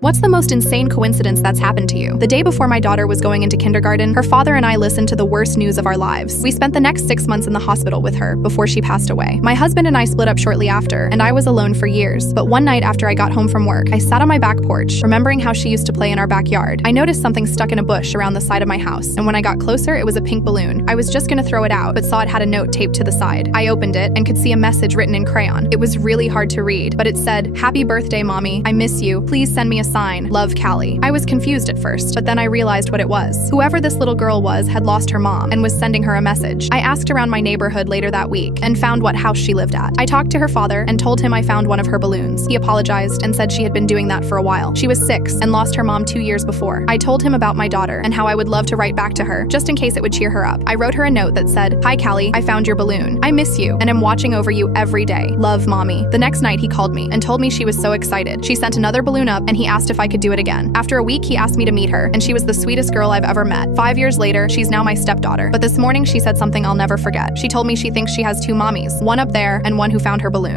What's the most insane coincidence that's happened to you? The day before my daughter was going into kindergarten, her father and I listened to the worst news of our lives. We spent the next 6 months in the hospital with her before she passed away. My husband and I split up shortly after, and I was alone for years. But one night after I got home from work, I sat on my back porch, remembering how she used to play in our backyard. I noticed something stuck in a bush around the side of my house, and when I got closer, it was a pink balloon. I was just gonna throw it out, but saw it had a note taped to the side. I opened it and could see a message written in crayon. It was really hard to read, but it said, "Happy birthday, Mommy. I miss you. Please send me a sign. Love, Callie." I was confused at first, but then I realized what it was. Whoever this little girl was had lost her mom and was sending her a message. I asked around my neighborhood later that week and found what house she lived at. I talked to her father and told him I found one of her balloons. He apologized and said she had been doing that for a while. She was 6 and lost her mom 2 years before. I told him about my daughter and how I would love to write back to her, just in case it would cheer her up. I wrote her a note that said, "Hi Callie, I found your balloon. I miss you and am watching over you every day. Love, Mommy." The next night he called me and told me she was so excited. She sent another balloon up and he asked if I could do it again. After a week, he asked me to meet her, and she was the sweetest girl I've ever met. 5 years later, she's now my stepdaughter. But this morning she said something I'll never forget. She told me she thinks she has 2 mommies, one up there and one who found her balloon.